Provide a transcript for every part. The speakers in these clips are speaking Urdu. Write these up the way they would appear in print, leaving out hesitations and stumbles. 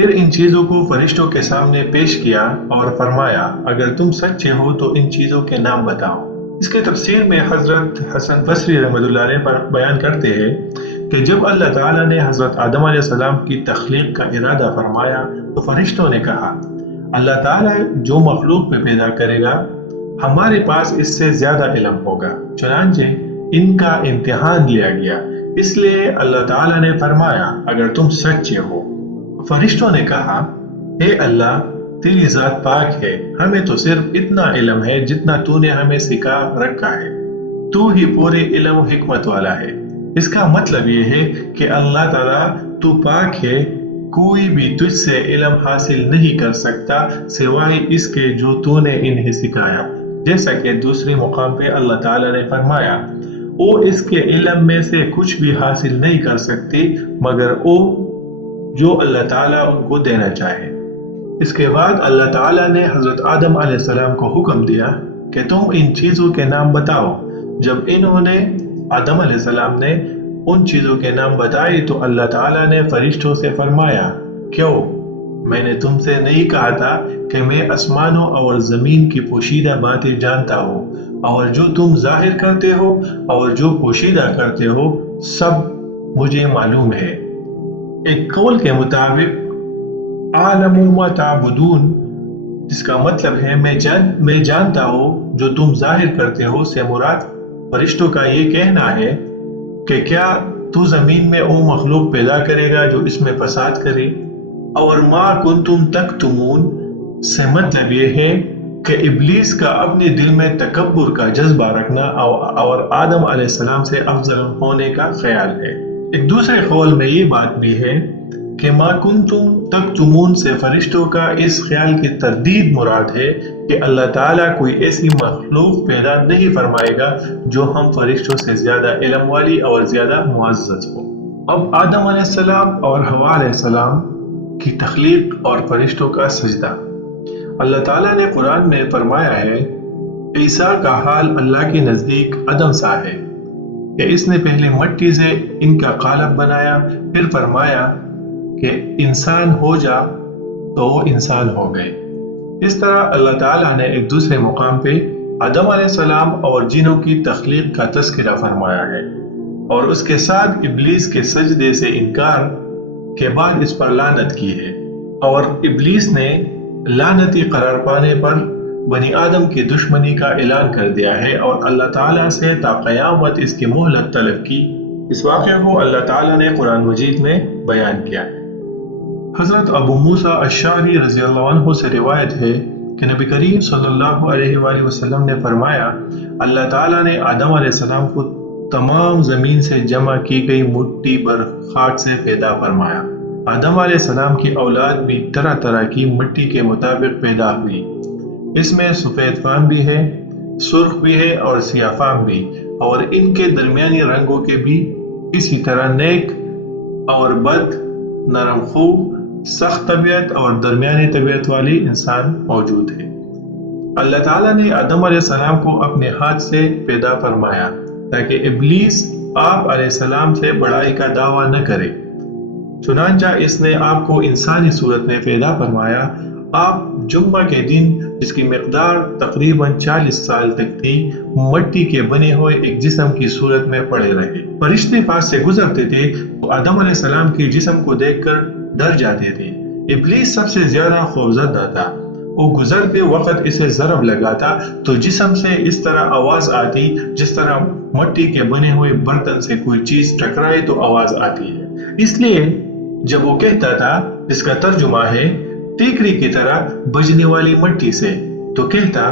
پھر ان چیزوں کو فرشتوں کے سامنے پیش کیا اور فرمایا اگر تم سچے ہو تو ان چیزوں کے نام بتاؤ۔ اس کے تفسیر میں حضرت حسن بصری رحمۃ اللہ علیہ بیان کرتے ہیں کہ جب اللہ تعالیٰ نے حضرت آدم علیہ السلام کی تخلیق کا ارادہ فرمایا تو فرشتوں نے کہا اللہ تعالیٰ جو مخلوق میں پیدا کرے گا ہمارے پاس اس سے زیادہ علم ہوگا، چنانچہ ان کا امتحان لیا گیا، اس لیے اللہ تعالیٰ نے فرمایا اگر تم سچے ہو۔ فرشتوں نے کہا اے اللہ تیری ذات پاک ہے، ہمیں تو صرف اتنا علم ہے جتنا تو نے ہمیں سکھا رکھا ہے، تو ہی پورے علم و حکمت والا ہے۔ اس کا مطلب یہ ہے کہ اللہ تعالیٰ تو پاک ہے، کوئی بھی تجھ سے علم حاصل نہیں کر سکتا سوائے اس کے جو تو نے انہیں سکھایا، جیسا کہ دوسری مقام پہ اللہ تعالیٰ نے فرمایا وہ اس کے علم میں سے کچھ بھی حاصل نہیں کر سکتی مگر وہ جو اللہ تعالیٰ ان کو دینا چاہے۔ اس کے بعد اللہ تعالیٰ نے حضرت آدم علیہ السلام کو حکم دیا کہ تم ان چیزوں کے نام بتاؤ۔ جب انہوں نے آدم علیہ السلام نے ان چیزوں کے نام بتائے تو اللہ تعالیٰ نے فرشتوں سے فرمایا کیوں میں نے تم سے نہیں کہا تھا کہ میں آسمانوں اور زمین کی پوشیدہ باتیں جانتا ہوں، اور جو تم ظاہر کرتے ہو اور جو پوشیدہ کرتے ہو سب مجھے معلوم ہے۔ ایک قول کے مطابق عالم ما تعبدون، جس کا مطلب ہے میں جانتا ہوں جو تم ظاہر کرتے ہو، سے مراد فرشتوں کا یہ کہنا ہے کہ کیا تو زمین میں وہ مخلوق پیدا کرے گا جو اس میں فساد کرے، اور ما کنتم تکتمون سے مطلب یہ ہے کہ ابلیس کا اپنے دل میں تکبر کا جذبہ رکھنا اور آدم علیہ السلام سے افضل ہونے کا خیال ہے۔ ایک دوسرے قول میں یہ بات بھی ہے کہ ما کنتم تکتمون سے فرشتوں کا اس خیال کی تردید مراد ہے کہ اللہ تعالیٰ کوئی ایسی مخلوق پیدا نہیں فرمائے گا جو ہم فرشتوں سے زیادہ علم والی اور زیادہ معزز ہو۔ اب آدم علیہ السلام اور حوا علیہ السلام کی تخلیق اور فرشتوں کا سجدہ۔ اللہ تعالیٰ نے قرآن میں فرمایا ہے عیسیٰ کا حال اللہ کے نزدیک عدم سا ہے کہ اس نے پہلے مٹی سے ان کا قالب بنایا، پھر فرمایا کہ انسان ہو جا تو وہ انسان ہو گئے۔ اس طرح اللہ تعالیٰ نے ایک دوسرے مقام پہ آدم علیہ السلام اور جنوں کی تخلیق کا تذکرہ فرمایا ہے، اور اس کے ساتھ ابلیس کے سجدے سے انکار کے بعد اس پر لعنت کی ہے، اور ابلیس نے لعنتی قرار پانے پر بنی آدم کی دشمنی کا اعلان کر دیا ہے اور اللہ تعالیٰ سے تا قیامت اس کی مہلت طلب کی۔ اس واقعے کو اللہ تعالیٰ نے قرآن مجید میں بیان کیا ہے۔ حضرت ابو موسیٰ اشعری رضی اللہ عنہ سے روایت ہے کہ نبی کریم صلی اللہ علیہ وآلہ وسلم نے فرمایا اللہ تعالیٰ نے آدم علیہ السلام کو تمام زمین سے جمع کی گئی مٹی پر خاک سے پیدا فرمایا۔ آدم علیہ السلام کی اولاد بھی طرح طرح کی مٹی کے مطابق پیدا ہوئی، اس میں سفید فام بھی ہے، سرخ بھی ہے اور سیاہ فام بھی، اور ان کے درمیانی رنگوں کے بھی اسی طرح نیک اور بد، نرم خو، سخت طبیعت اور درمیانی طبیعت والی انسان موجود ہے۔ اللہ تعالیٰ نے آدم علیہ السلام کو اپنے ہاتھ سے پیدا فرمایا تاکہ ابلیس آپ علیہ السلام سے بڑائی کا دعویٰ نہ کرے، چنانچہ اس نے آپ کو انسانی صورت میں پیدا فرمایا۔ آپ جمعہ کے دن، جس کی مقدار تقریباً 40 سال تک تھی، مٹی کے بنے ہوئے ایک جسم کی صورت میں پڑے رہے۔ فرشتے پاس سے گزرتے تھے تو آدم علیہ السلام کے جسم کو دیکھ کر ڈر جاتے تھے۔ ابلیس سب سے زیادہ خوفزدہ تھا، وہ گزرتے وقت اسے ضرب لگاتا تو جسم سے اس طرح آواز آتی جس طرح مٹی کے بنے ہوئے برتن سے کوئی چیز ٹکرائے تو آواز آتی ہے۔ اس لیے جب وہ کہتا تھا، جس کا ترجمہ ہے ٹیکری کی طرح بجنے والی مٹی سے، تو کہتا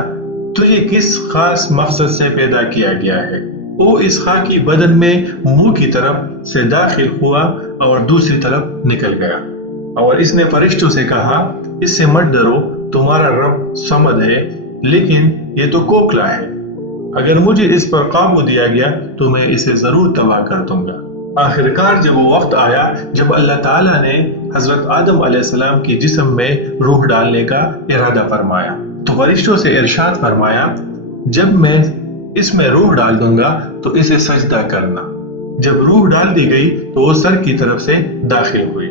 تجھے کس خاص مقصد سے پیدا کیا گیا ہے؟ وہ اس خاکی بدن میں منہ کی طرف سے داخل ہوا اور دوسری طرف نکل گیا، اور اس نے فرشتوں سے کہا اس سے مت ڈرو، تمہارا رب صمد ہے لیکن یہ تو کوکلا ہے، اگر مجھے اس پر قابو دیا گیا تو میں اسے ضرور تباہ کر دوں گا۔ آخرکار جب وہ وقت آیا جب اللہ تعالیٰ نے حضرت آدم علیہ السلام کی جسم میں روح ڈالنے کا ارادہ فرمایا تو فرشتوں سے ارشاد فرمایا جب میں اس میں روح ڈال دوں گا تو اسے سجدہ کرنا۔ جب روح ڈال دی گئی تو وہ سر کی طرف سے داخل ہوئی۔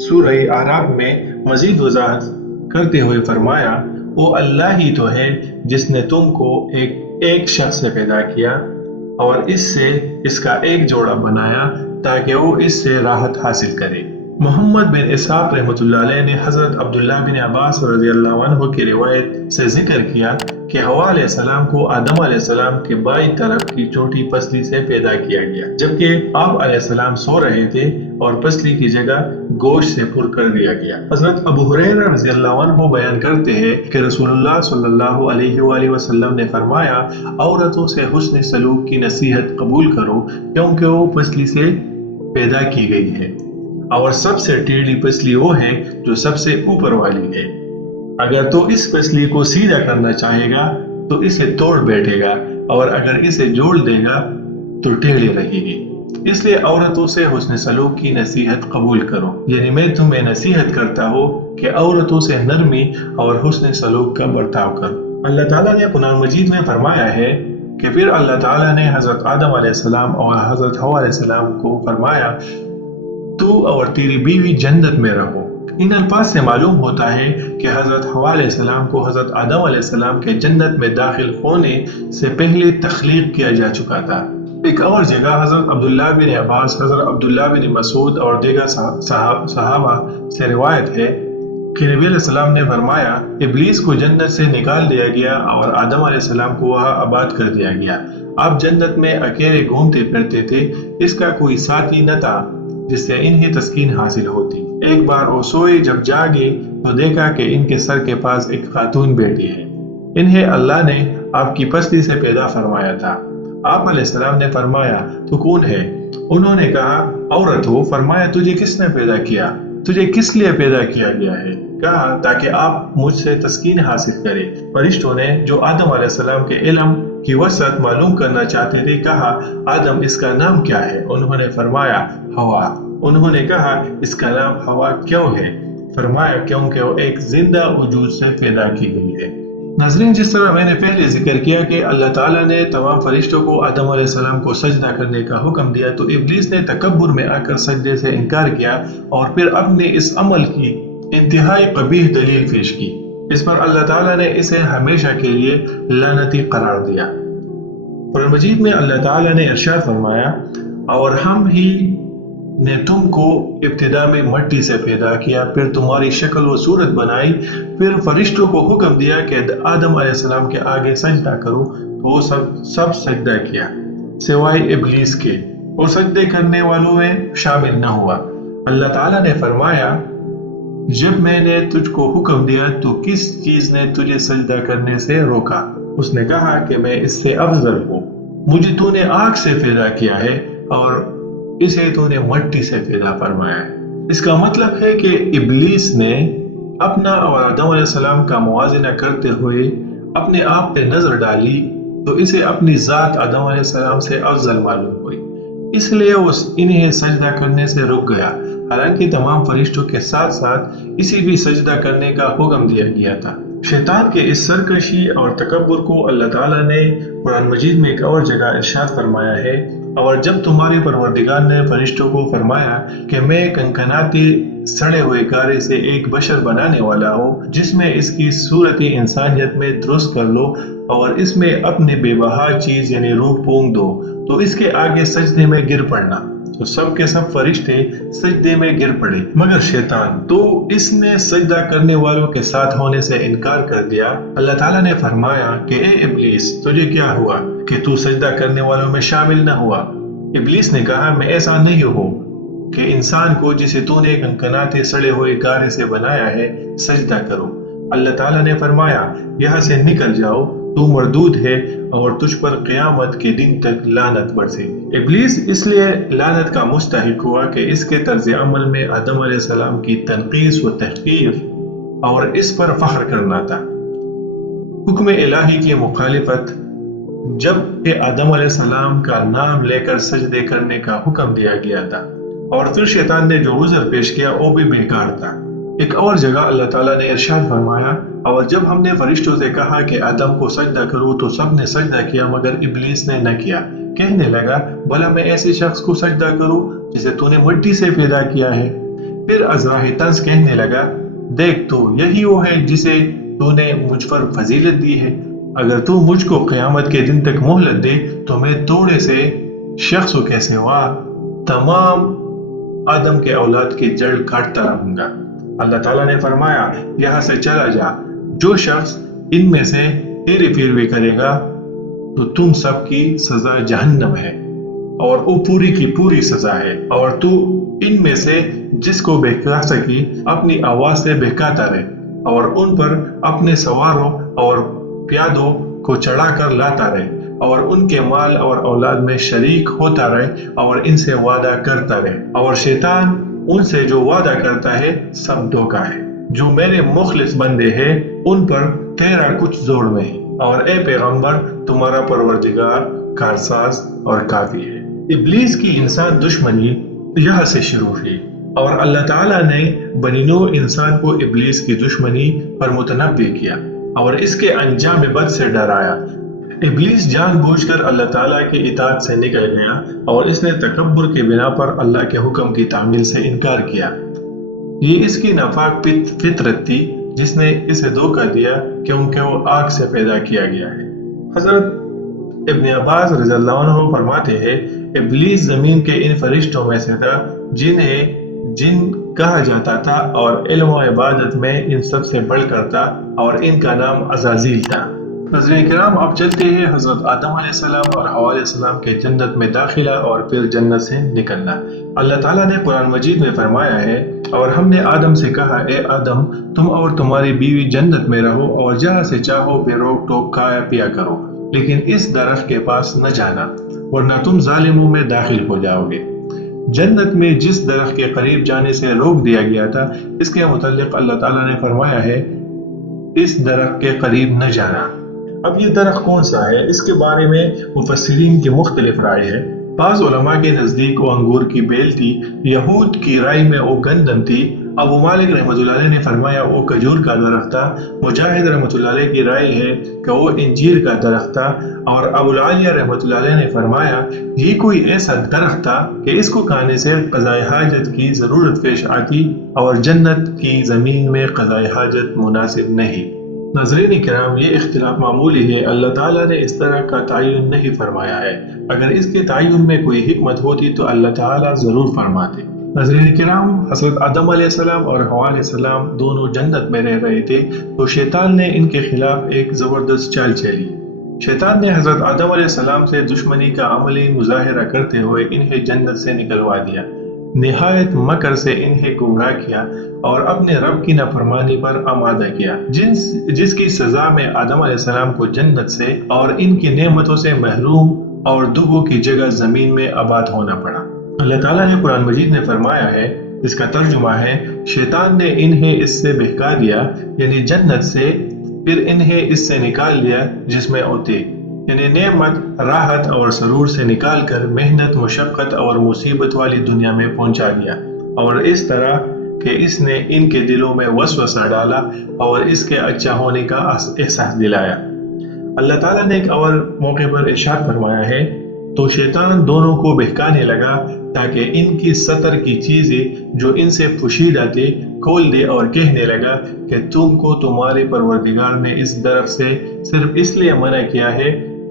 سورہ اعراف میں مزید وضاحت کرتے ہوئے فرمایا، وہ اللہ ہی تو ہے جس نے تم کو ایک شخص سے پیدا کیا اور اس سے اس کا ایک جوڑا بنایا تاکہ وہ اس سے راحت حاصل کرے۔ محمد بن اسحاق رحمۃ اللہ علیہ نے حضرت عبداللہ بن عباس رضی اللہ عنہ کی روایت سے ذکر کیا کہ حوا علیہ السلام کو آدم علیہ السلام کے بائیں طرف کی چھوٹی پسلی سے پیدا کیا گیا، جبکہ آپ علیہ السلام سو رہے تھے اور پسلی کی جگہ گوشت سے پر کر دیا گیا۔ حضرت ابو ہریرہ رضی اللہ عنہ بیان کرتے ہیں کہ رسول اللہ صلی اللہ علیہ وآلہ وسلم نے فرمایا، عورتوں سے حسن سلوک کی نصیحت قبول کرو کیونکہ وہ پسلی سے پیدا کی گئی ہے، اور سب سے ٹیڑھی پسلی وہ ہے جو سب سے اوپر والی ہے۔ اگر تو اس پسلی کو سیدھا کرنا چاہے گا تو اسے توڑ بیٹھے گا، اور اگر اسے جوڑ دے گا تو ٹیڑھی رہے گی۔ اس لیے عورتوں سے حسن سلوک کی نصیحت قبول کرو، یعنی میں تمہیں نصیحت کرتا ہوں کہ عورتوں سے نرمی اور حسن سلوک کا برتاؤ کرو۔ اللہ تعالیٰ نے قرآن مجید میں فرمایا ہے کہ پھر اللہ تعالیٰ نے حضرت آدم علیہ السلام اور حضرت حوا علیہ السلام کو فرمایا، تو اور تیری بیوی جنت میں رہو۔ ان الفاظ سے معلوم ہوتا ہے کہ حضرت حوا علیہ السلام کو حضرت آدم علیہ السلام کے جنت میں داخل ہونے سے پہلے تخلیق کیا جا چکا تھا۔ ایک اور جگہ حضرت عبداللہ بن عباس، حضرت عبداللہ بن مسعود اور دیگر صحابہ سے روایت ہے کہ نبی علیہ السلام نے فرمایا، ابلیس کو جنت سے نکال دیا گیا اور آدم علیہ السلام کو وہاں آباد کر دیا گیا۔ آپ جنت میں اکیلے گھومتے پھرتے تھے، اس کا کوئی ساتھی نہ تھا جس سے انہیں تسکین حاصل ہوتی۔ ایک بار وہ سوئے، جب جاگے تو دیکھا کہ ان کے سر کے پاس ایک خاتون بیٹھی ہے۔ انہیں اللہ نے آپ کی پسلی سے پیدا فرمایا تھا۔ آپ علیہ السلام نے فرمایا، تو کون ہے؟ انہوں نے کہا، عورت ہو۔ فرمایا، تجھے کس نے پیدا کیا؟ تجھے کس لیے پیدا کیا گیا ہے؟ کہا، تاکہ آپ مجھ سے تسکین حاصل کرے۔ فرشتوں نے جو آدم علیہ السلام کے علم کی وسعت معلوم کرنا چاہتے تھے کہا، آدم اس کا نام کیا ہے؟ انہوں نے فرمایا، ہوا۔ انہوں نے کہا، اس کا نام ہوا کیوں ہے؟ فرمایا، کیونکہ وہ ایک زندہ وجود سے پیدا کی گئی ہے۔ ناظرین، جس طرح میں نے پہلے ذکر کیا کہ اللہ تعالیٰ نے تمام فرشتوں کو آدم علیہ السلام کو سجدہ کرنے کا حکم دیا، تو ابلیس نے تکبر میں آ کر سجدے سے انکار کیا اور پھر اپنے اس عمل کی انتہائی قبیح دلیل پیش کی۔ اس پر اللہ تعالیٰ نے اسے ہمیشہ کے لیے لعنتی قرار دیا۔ قرآن مجید میں اللہ تعالیٰ نے ارشاد فرمایا، اور ہم ہی نے تم کو ابتدا میں مٹی سے پیدا کیا، پھر تمہاری شکل و صورت بنائی، پھر فرشتوں کو حکم دیا کہ آدم علیہ السلام کے آگے سجدہ کرو، تو وہ سب سجدہ کیا سوائے ابلیس کے، اور سجدے کرنے والوں میں شامل نہ ہوا۔ اللہ تعالیٰ نے فرمایا، جب میں نے تجھ کو حکم دیا تو کس چیز نے تجھے سجدہ کرنے سے روکا؟ اس نے کہا کہ میں اس سے افضل ہوں، مجھے تو نے آگ سے پیدا کیا ہے اور اسے تو نے مٹی سے پیدا فرمایا ہے۔ اس کا مطلب ہے کہ ابلیس نے اپنا اور آدم علیہ السلام کا موازنہ کرتے ہوئے اپنے آپ پہ نظر ڈالی تو اسے اپنی ذات آدم علیہ السلام سے افضل معلوم ہوئی، اس لیے وہ انہیں سجدہ کرنے سے رک گیا، حالانکہ تمام فرشتوں کے ساتھ ساتھ اسی بھی سجدہ کرنے کا حکم دیا گیا تھا۔ شیطان کے اس سرکشی اور تکبر کو اللہ تعالیٰ نے قرآن مجید میں ایک اور جگہ ارشاد فرمایا ہے، اور جب تمہارے پروردگار نے فرشتوں کو فرمایا کہ میں کنکناتے سڑے ہوئے گارے سے ایک بشر بنانے والا ہوں، جس میں اس کی صورت انسانیت میں درست کر لو اور اس میں اپنے بے بہا چیز یعنی روح پونک دو، تو اس کے آگے سجدے میں گر پڑنا، تو سب کے سب فرشتے سجدے میں گر پڑے مگر شیطان، تو اس نے سجدہ کرنے والوں کے ساتھ ہونے سے انکار کر دیا۔ اللہ تعالیٰ نے فرمایا کہ اے ابلیس، تجھے کیا ہوا کہ تو سجدہ کرنے والوں میں شامل نہ ہوا؟ ابلیس نے کہا، میں ایسا نہیں ہوں کہ انسان کو جسے تو نے کنکناتے سڑے ہوئے گارے سے بنایا ہے سجدہ کرو۔ اللہ تعالیٰ نے فرمایا، یہاں سے نکل جاؤ، تو مردود ہے اور تجھ پر قیامت کے دن تک لعنت برسے۔ ابلیس اس لیے لعنت کا مستحق ہوا کہ اس کے طرز عمل میں آدم علیہ السلام کی تنقیص و تحقیر اور اس پر فخر کرنا تھا۔ حکم الہی کی مخالفت، جب کہ آدم علیہ السلام کا نام لے کر سجدے کرنے کا حکم دیا گیا تھا، اور پھر شیطان نے جو عذر پیش کیا وہ بھی بیکار تھا۔ ایک اور جگہ اللہ تعالیٰ نے ارشاد فرمایا، اور جب ہم نے فرشتوں سے کہا کہ آدم کو سجدہ کرو تو سب نے سجدہ کیا مگر ابلیس نے نہ کیا، کہنے لگا، بھلا میں ایسے شخص کو سجدہ کروں جسے تو نے مٹی سے پیدا کیا ہے۔ پھر ازراہ طنز کہنے لگا، دیکھ تو یہی وہ ہے جسے تو نے مجھ پر فضیلت دی ہے۔ اگر تو مجھ کو قیامت کے دن تک مہلت دے تو میں توڑے سے شخص کے سوا تمام آدم کے اولاد کی جڑ کاٹتا رہوں گا۔ اللہ تعالیٰ نے فرمایا، یہاں سے چلا جا، جو شخص ان میں سے تیری پیروی کرے گا تو تم سب کی سزا جہنم ہے، اور وہ پوری کی پوری سزا ہے، اور تو ان میں سے جس کو بہکا سکی اپنی آواز سے بہکاتا رہے، اور ان پر اپنے سواروں اور پیادوں کو چڑھا کر لاتا رہے، اور ان کے مال اور اولاد میں شریک ہوتا رہے، اور ان سے وعدہ کرتا رہے، اور شیطان ان سے جو وعدہ کرتا ہے سب دھوکہ ہے۔ جو میرے مخلص بندے ہیں ان پر تیرا کچھ زور نہیں، اور اے پیغمبر تمہارا پروردگار کارساز اور کافی ہے۔ ابلیس کی انسان دشمنی یہاں سے شروع ہوئی، اور اللہ تعالیٰ نے بنی نوع انسان کو ابلیس کی دشمنی پر متنبہ کیا اور اس کے انجام بد سے ڈرایا۔ ابلیس جان بوجھ کر اللہ تعالیٰ کی اطاعت سے نکل گیا، اور اس نے تکبر کی بنا پر اللہ کے حکم کی تعمیل سے انکار کیا۔ یہ اس کی ناپاک فطرت تھی جس نے اسے دھوکہ دیا، کیونکہ وہ آگ سے پیدا کیا گیا ہے۔ حضرت ابن عباس رضی اللہ عنہ فرماتے ہیں، ابلیس زمین کے ان فرشتوں میں سے تھا جنہیں جن کہا جاتا تھا، اور علم و عبادت میں ان سب سے بڑھ کر تھا، اور ان کا نام عزازیل تھا۔ ناظرین کرام، اب چلتے ہیں حضرت آدم علیہ السلام اور حوا علیہ السلام کے جنت میں داخلہ اور پھر جنت سے نکلنا۔ اللہ تعالیٰ نے قرآن مجید میں فرمایا ہے، اور ہم نے آدم سے کہا، اے آدم تم اور تمہاری بیوی جنت میں رہو، اور جہاں سے چاہو بے روک ٹوک کھایا پیا کرو، لیکن اس درخت کے پاس نہ جانا، ورنہ تم ظالموں میں داخل ہو جاؤ گے۔ جنت میں جس درخت کے قریب جانے سے روک دیا گیا تھا، اس کے متعلق اللہ تعالیٰ نے فرمایا ہے، اس درخت کے قریب نہ جانا۔ اب یہ درخت کون سا ہے، اس کے بارے میں مفسرین کی مختلف رائے ہے۔ بعض علماء کے نزدیک وہ انگور کی بیل تھی، یہود کی رائے میں وہ گندم تھی، ابو مالک رحمۃ اللہ علیہ نے فرمایا وہ کھجور کا درخت تھا، مجاہد رحمۃ اللہ علیہ کی رائے ہے کہ وہ انجیر کا درخت تھا، اور ابو العالیہ رحمۃ اللہ علیہ نے فرمایا یہ کوئی ایسا درخت تھا کہ اس کو کھانے سے قضائے حاجت کی ضرورت پیش آتی، اور جنت کی زمین میں قضائے حاجت مناسب نہیں۔ ناظرین کرام، یہ اختلاف معمولی ہے، اللہ تعالیٰ نے اس طرح کا تعین نہیں فرمایا ہے۔ اگر اس کے تعین میں کوئی حکمت ہوتی تو اللہ تعالیٰ ضرور فرماتے۔ ناظرین کرام، حضرت آدم علیہ السلام اور حوا علیہ السلام دونوں جنت میں رہ رہے تھے، تو شیطان نے ان کے خلاف ایک زبردست چال چلی۔ شیطان نے حضرت آدم علیہ السلام سے دشمنی کا عملی مظاہرہ کرتے ہوئے انہیں جنت سے نکلوا دیا، نہایت مکر سے انہیں گمراہ کیا، اور اپنے رب کی نافرمانی پر آمادہ کیا، جس کی سزا میں آدم علیہ السلام کو جنت سے اور ان کی نعمتوں سے محروم اور دگوں کی جگہ زمین میں آباد ہونا پڑا۔ اللہ تعالیٰ نے قرآن مجید میں فرمایا ہے، اس کا ترجمہ ہے، شیطان نے انہیں اس سے بہکا دیا، یعنی جنت سے، پھر انہیں اس سے نکال دیا جس میں ہوتے، یعنی نعمت، راحت اور سرور سے نکال کر محنت، مشقت اور مصیبت والی دنیا میں پہنچا دیا، اور اس طرح کہ اس نے ان کے دلوں میں وسوسہ ڈالا اور اس کے اچھا ہونے کا احساس دلایا۔ اللہ تعالیٰ نے ایک اور موقع پر ارشاد فرمایا ہے، تو شیطان دونوں کو بہکانے لگا تاکہ ان کی سطر کی چیزیں جو ان سے پوشیدہ تھے کھول دے، اور کہنے لگا کہ تم کو تمہارے پروردگار نے اس درخت سے صرف اس لیے منع کیا ہے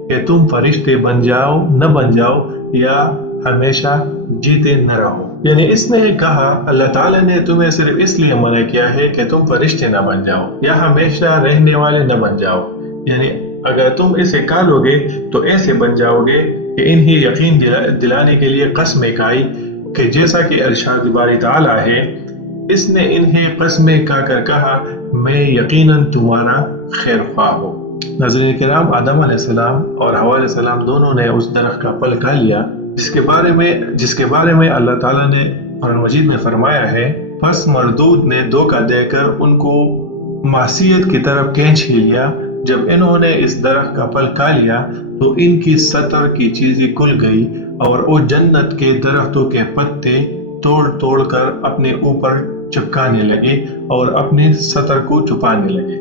کہ تم فرشتے بن جاؤ یا ہمیشہ جیتے نہ رہو۔ یعنی اس نے کہا، اللہ تعالیٰ نے تمہیں صرف اس لیے منع کیا ہے کہ تم فرشتے نہ بن جاؤ یا ہمیشہ رہنے والے نہ بن جاؤ، یعنی اگر تم اسے کھالو گے تو ایسے بن جاؤ گے کہ انہیں یقین دلانے کے لیے قسمیں کھائی، کہ جیسا کہ ارشاد باری تعالیٰ ہے، اس نے انہیں قسمیں کھا کر کہا، میں یقیناً تمہارا خیر خواہ ہوں۔ ناظرین کرام، آدم علیہ السلام اور حوا علیہ السلام دونوں نے اس درخت کا پھل کھا لیا جس کے بارے میں اللہ تعالیٰ نے قرآن مجید میں فرمایا ہے، پس مردود نے دھوکہ دے کر ان کو معصیت کی طرف کھینچ ہی لیا۔ جب انہوں نے اس درخت کا پھل کھا لیا تو ان کی سطر کی چیزیں کھل گئی، اور وہ جنت کے درختوں کے پتے توڑ کر اپنے اوپر چپکانے لگے اور اپنے سطر کو چھپانے لگے۔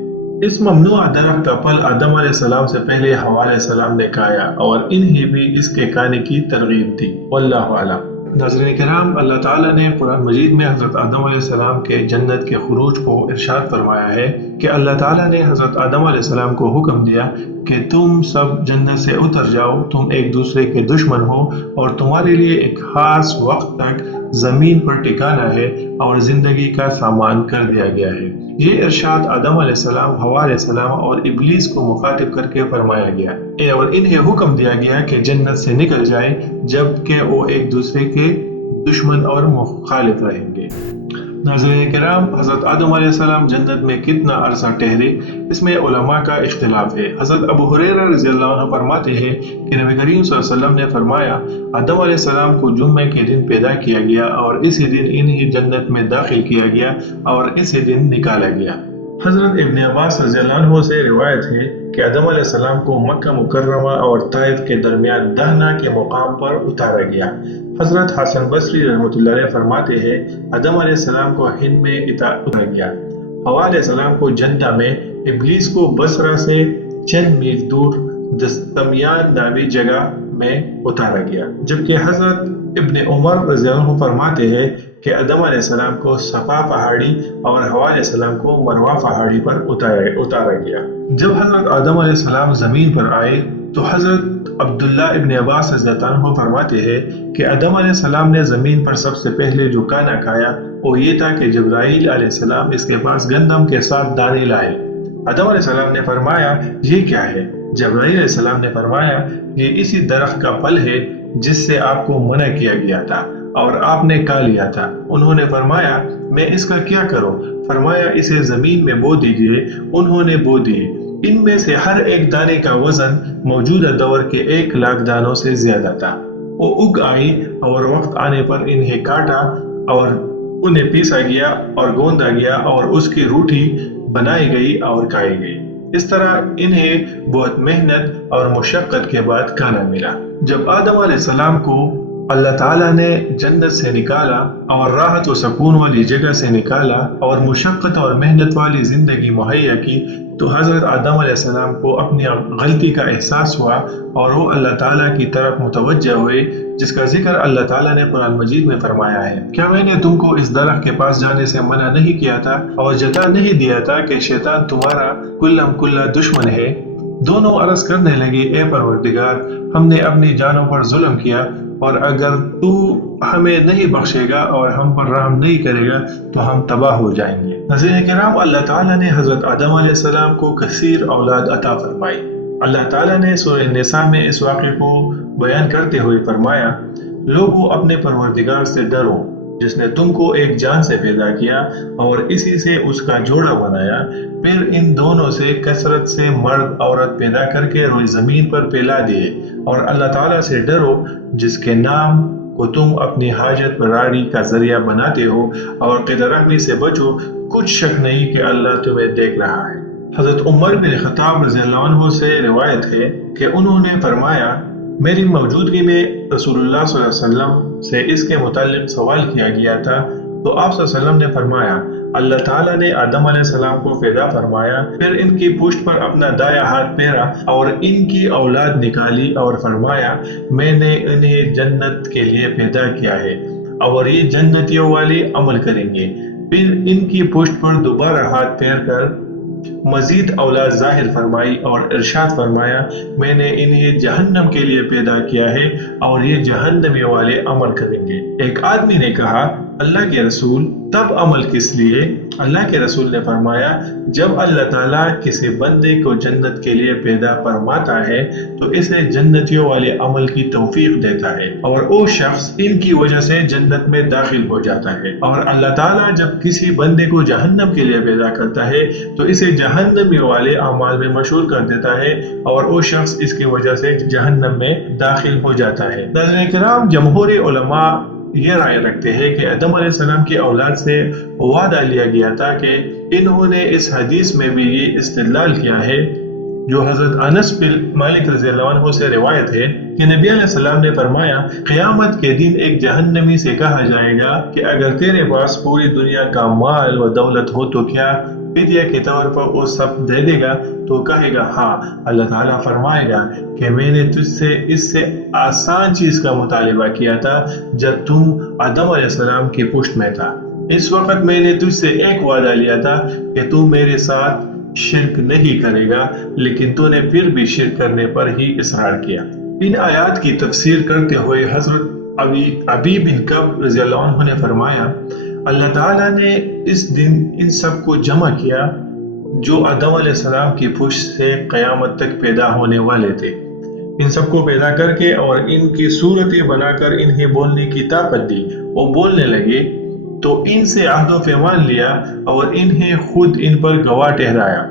اس ممنوع درخت کا پھل آدم علیہ السلام سے پہلے حوا علیہ السلام نے کھایا، اور انہیں بھی اس کے کھانے کی ترغیب دی۔ واللہ اعلم۔ ناظرین کرام، اللہ تعالیٰ نے قرآن مجید میں حضرت آدم علیہ السلام کے جنت کے خروج کو ارشاد فرمایا ہے کہ اللہ تعالیٰ نے حضرت آدم علیہ السلام کو حکم دیا کہ تم سب جنت سے اتر جاؤ، تم ایک دوسرے کے دشمن ہو اور تمہارے لیے ایک خاص وقت تک زمین پر ٹکانا ہے اور زندگی کا سامان کر دیا گیا ہے۔ یہ ارشاد آدم علیہ السلام، حوا علیہ السلام اور ابلیس کو مخاطب کر کے فرمایا گیا اور انہیں حکم دیا گیا کہ جنت سے نکل جائیں جبکہ وہ ایک دوسرے کے دشمن اور مخالف رہیں گے۔ ناظرین کرام، حضرت آدم علیہ السلام جنت میں کتنا عرصہ ٹھہرے، اس میں علماء کا اختلاف ہے۔ حضرت ابو ہریرہ رضی اللہ عنہ فرماتے ہیں کہ نبی کریم صلی اللہ علیہ وسلم نے فرمایا، آدم علیہ السلام کو جمعے کے دن پیدا کیا گیا اور اسی دن انہیں جنت میں داخل کیا گیا اور اسی دن نکالا گیا۔ حضرت ابن عباس رضی اللہ عنہ سے روایت ہے کہ آدم علیہ السلام کو مکہ مکرمہ اور طائف کے درمیان دہنا کے مقام پر اتارا گیا۔ حضرت حسن بصری رحمۃ اللہ علیہ فرماتے ہیں، آدم علیہ السلام کو ہند میں اتارا گیا، حوا علیہ السلام کو جدہ میں، ابلیس کو بصرہ سے چند میل دور دستمیان نامی جگہ میں اتارا گیا، جبکہ حضرت ابن عمر رضی اللہ عنہ فرماتے ہیں کہ آدم علیہ السلام کو صفا پہاڑی اور حوا علیہ السلام کو مروہ پہاڑی پر اتارا گیا۔ جب حضرت آدم علیہ السلام زمین پر آئے تو حضرت عبداللہ ابن عباس رضی اللہ عنہ فرماتے ہیں کہ آدم علیہ السلام نے زمین پر سب سے پہلے جو کھانا کھایا وہ یہ تھا کہ جبرائیل علیہ السلام اس کے پاس گندم کے ساتھ دانے لائے۔ آدم علیہ السلام نے فرمایا، یہ کیا ہے؟ جبرائیل علیہ السلام نے فرمایا، یہ اسی درخت کا پھل ہے جس سے آپ کو منع کیا گیا تھا اور آپ نے کھا لیا تھا۔ انہوں نے فرمایا، میں اس کا کیا کروں؟ فرمایا، اسے زمین میں بو دیجئے۔ انہوں نے بو دیے۔ ان میں سے ہر ایک دانے کا وزن موجودہ دور کے 1,00,000 دانوں سے زیادہ تھا۔ وہ اگ آئی اور وقت آنے پر انہیں کاٹا اور انہیں پیسا گیا اور گوندا گیا اور اس کی روٹی بنائی گئی اور کھائی گئی۔ اس طرح انہیں بہت محنت اور مشقت کے بعد کھانا ملا۔ جب آدم علیہ السلام کو اللہ تعالیٰ نے جنت سے نکالا اور راحت و سکون والی جگہ سے نکالا اور مشقت اور محنت والی زندگی مہیا کی تو حضرت آدم علیہ السلام کو اپنی غلطی کا احساس ہوا اور وہ اللہ تعالیٰ کی طرف متوجہ ہوئے، جس کا ذکر اللہ تعالیٰ نے قرآن مجید میں فرمایا ہے۔ کیا میں نے تم کو اس درخت کے پاس جانے سے منع نہیں کیا تھا اور جتا نہیں دیا تھا کہ شیطان تمہارا کلم کلا دشمن ہے؟ دونوں عرض کرنے لگے، اے پروردگار، ہم نے اپنی جانوں پر ظلم کیا اور اگر تو ہمیں نہیں بخشے گا اور ہم پر رحم نہیں کرے گا تو ہم تباہ ہو جائیں گے۔ ناظرین کرام، اللہ تعالیٰ نے حضرت آدم علیہ السلام کو کثیر اولاد عطا فرمائی۔ اللہ تعالیٰ نے سورہ النساء میں اس واقعے کو بیان کرتے ہوئے فرمایا، لوگوں اپنے پروردگار سے ڈرو جس نے تم کو ایک جان سے پیدا کیا اور اسی سے اس کا جوڑا بنایا، پھر ان دونوں سے کثرت سے مرد عورت پیدا کر کے روئے زمین پر پھیلا دیے، اور اللہ تعالیٰ سے ڈرو جس کے نام کو تم اپنی حاجت براری کا ذریعہ بناتے ہو، اور قید رحمی سے بچو، کچھ شک نہیں کہ اللہ تمہیں دیکھ رہا ہے۔ حضرت عمر بن خطاب رضی اللہ عنہ سے روایت ہے کہ انہوں نے فرمایا، میری موجودگی میں رسول اللہ صلی اللہ علیہ وسلم سے اس کے متعلق سوال کیا گیا تھا تو آپ صلی اللہ علیہ وسلم نے فرمایا، اللہ تعالیٰ نے آدم علیہ السلام کو پیدا فرمایا، پھر ان کی پشت پر اپنا دایاں ہاتھ پھیرا اور ان کی اولاد نکالی اور فرمایا، میں نے انہیں جنت کے لیے پیدا کیا ہے اور یہ جنتیوں والے عمل کریں گے۔ پھر ان کی پشت پر دوبارہ ہاتھ پھیر کر مزید اولاد ظاہر فرمائی اور ارشاد فرمایا، میں نے انہیں جہنم کے لیے پیدا کیا ہے اور یہ جہنمی والے عمل کریں گے۔ ایک آدمی نے کہا، اللہ کے رسول، تب عمل کس لیے؟ اللہ کے رسول نے فرمایا، جب اللہ تعالیٰ کسی بندے کو جنت کے لیے پیدا فرماتا ہے تو اسے جنتیوں والے عمل کی توفیق دیتا ہے اور وہ شخص ان کی وجہ سے جنت میں داخل ہو جاتا ہے، اور اللہ تعالیٰ جب کسی بندے کو جہنم کے لیے پیدا کرتا ہے تو اسے جہنمی والے اعمال میں مشغول کر دیتا ہے اور وہ شخص اس کی وجہ سے جہنم میں داخل ہو جاتا ہے۔ ناظرین کرام، جمہور علماء یہ رائے رکھتے ہیں کہ آدم علیہ السلام کی اولاد سے وعدہ لیا گیا تھا کہ انہوں نے اس حدیث میں بھی یہ استدلال کیا ہے جو حضرت انس بن مالک رضی اللہ عنہ سے روایت ہے کہ نبی علیہ السلام نے فرمایا، قیامت کے دن ایک جہنمی سے کہا جائے گا کہ اگر تیرے پاس پوری دنیا کا مال و دولت ہو تو کیا فدیہ کے طور پر وہ سب دے دے گا تو کہے گا ہاں۔ اللہ تعالیٰ فرمائے گا کہ میں نے تجھ سے اس سے آسان چیز کا مطالبہ کیا تھا جب تم آدم علیہ السلام کی پشت میں تھا۔ اس وقت میں نے تجھ سے ایک وعدہ لیا تھا کہ تو میرے ساتھ شرک نہیں کرے گا، لیکن تو نے پھر بھی شرک کرنے پر ہی اصرار کیا۔ ان آیات کی تفسیر کرتے ہوئے حضرت ابی بن کعب رضی اللہ عنہ نے فرمایا، اللہ تعالیٰ نے اس دن ان سب کو جمع کیا جو آدم علیہ السلام کی پشت سے قیامت تک پیدا ہونے والے تھے۔ ان سب کو پیدا کر کے اور ان کی صورتیں بنا کر انہیں بولنے کی طاقت دی۔ وہ بولنے لگے تو ان سے عہد و پیمان لیا اور انہیں خود ان پر گواہ ٹھہرایا۔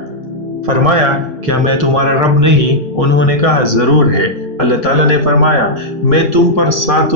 فرمایا، کیا میں تمہارا رب نہیں؟ انہوں نے کہا ضرور ہے۔ اللہ تعالیٰ نے فرمایا، میں تم پر 7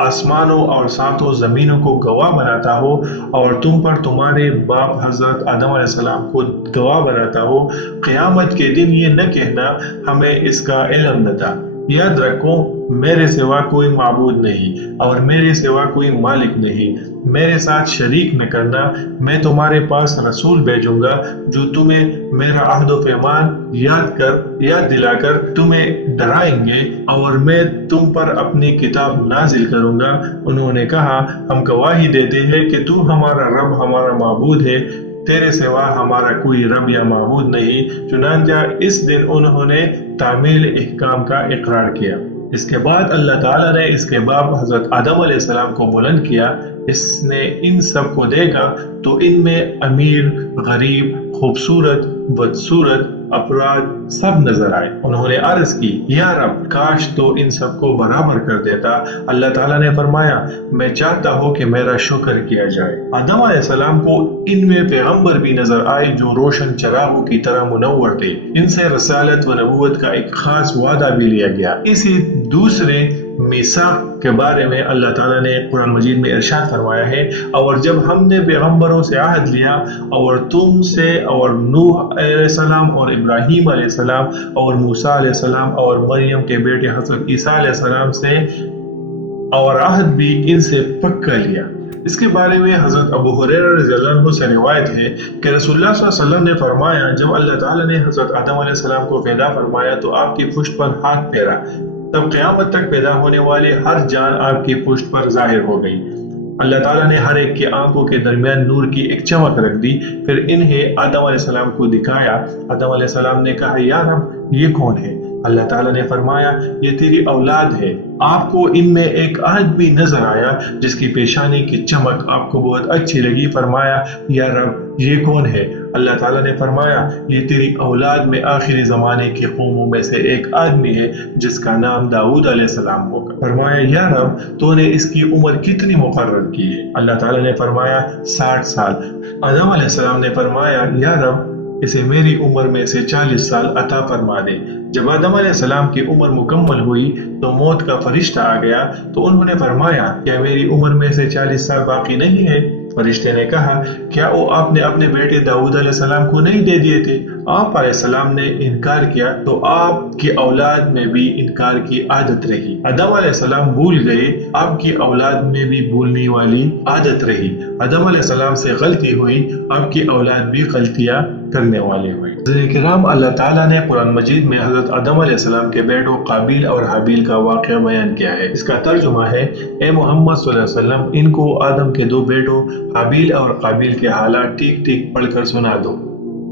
آسمانوں اور 7 زمینوں کو گواہ بناتا ہوں اور تم پر تمہارے باپ حضرت آدم علیہ السلام کو گواہ بناتا ہوں۔ قیامت کے دن یہ نہ کہنا ہمیں اس کا علم نہ تھا۔ یاد رکھو، میرے سوا کوئی معبود نہیں اور میرے سوا کوئی مالک نہیں۔ میرے ساتھ شریک نہ کرنا۔ میں تمہارے پاس رسول بھیجوں گا جو تمہیں میرا عہد و پیمان یاد دلا کر تمہیں ڈرائیں گے، اور میں تم پر اپنی کتاب نازل کروں گا۔ انہوں نے کہا، ہم گواہی دیتے ہیں کہ تو ہمارا رب، ہمارا معبود ہے، تیرے سوا ہمارا کوئی رب یا معبود نہیں۔ چنانچہ اس دن انہوں نے تعمیل احکام کا اقرار کیا۔ اس کے بعد اللہ تعالیٰ نے اس کے باپ حضرت آدم علیہ السلام کو بلند کیا۔ اس نے ان سب کو دیکھا تو ان میں امیر، غریب، خوبصورت، بدصورت افراد سب نظر آئے۔ انہوں نے عرض کی، یا رب، کاش تو ان سب کو برابر کر دیتا۔ اللہ تعالیٰ نے فرمایا، میں چاہتا ہوں کہ میرا شکر کیا جائے۔ آدم علیہ السلام کو ان میں پیغمبر بھی نظر آئے جو روشن چراغوں کی طرح منور تھے۔ ان سے رسالت و نبوت کا ایک خاص وعدہ بھی لیا گیا۔ اسی دوسرے میثاق کے بارے میں اللہ تعالیٰ نے قرآن مجید میں ارشاد فرمایا ہے، اور جب ہم نے پیغمبروں سے عہد لیا اور تم سے اور نوح علیہ السلام اور ابراہیم علیہ السلام اور موسیٰ علیہ السلام اور مریم کے بیٹے حضرت عیسیٰ علیہ السلام سے اور عہد بھی ان سے پکا لیا۔ اس کے بارے میں حضرت ابو ہریرہ رضی اللہ عنہ سے روایت ہے کہ رسول اللہ صلی اللہ علیہ وسلم نے فرمایا، جب اللہ تعالیٰ نے حضرت آدم علیہ السلام کو پیدا فرمایا تو آپ کی پشت پر ہاتھ پھیرا، تب قیامت تک پیدا ہونے والے ہر جان آپ کی پشت پر ظاہر ہو گئی۔ اللہ تعالیٰ نے ہر ایک کی آنکھوں کے درمیان نور کی ایک چمک رکھ دی، پھر انہیں آدم علیہ السلام کو دکھایا۔ آدم علیہ السلام نے کہا، یا رب، یہ کون ہے؟ اللہ تعالیٰ نے فرمایا، یہ تیری اولاد ہے۔ آپ کو ان میں ایک آدمی نظر آیا جس کی پیشانی کی چمک آپ کو بہت اچھی لگی۔ فرمایا، یا رب، یہ کون ہے؟ اللہ تعالیٰ نے فرمایا، یہ تیری اولاد میں آخری زمانے کی قوموں میں سے ایک آدمی ہے جس کا نام داؤد علیہ السلام ہوگا۔ فرمایا، یا رب، تو نے اس کی عمر کتنی مقرر کی ہے؟ اللہ تعالیٰ نے فرمایا، 60 سال۔ آدم علیہ السلام نے فرمایا، یا رب، اسے میری عمر میں سے 40 سال عطا فرما دے۔ جب آدم علیہ السلام کی عمر مکمل ہوئی تو موت کا فرشتہ آ گیا، تو انہوں نے فرمایا، کیا میری عمر میں سے 40 سال باقی نہیں ہے؟ فرشتے نے کہا، کیا وہ آپ نے اپنے بیٹے داؤد علیہ السلام کو نہیں دے دیے تھے؟ آپ علیہ السلام نے انکار کیا تو آپ کی اولاد میں بھی انکار کی عادت رہی۔ آدم علیہ السلام بھول گئے، آپ کی اولاد میں بھی بھولنے والی عادت رہی۔ آدم علیہ السلام سے غلطی ہوئی، آپ کی اولاد بھی غلطیاں کرنے والے ہوئے۔ حضرت کرام، اللہ تعالیٰ نے قرآن مجید میں حضرت آدم علیہ السلام کے بیٹوں قابیل اور حابیل کا واقعہ بیان کیا ہے۔ اس کا ترجمہ ہے، اے محمد صلی اللہ علیہ وسلم، ان کو آدم کے 2 بیٹوں حابیل اور قابیل کے حالات ٹھیک ٹھیک پڑھ کر سنا دو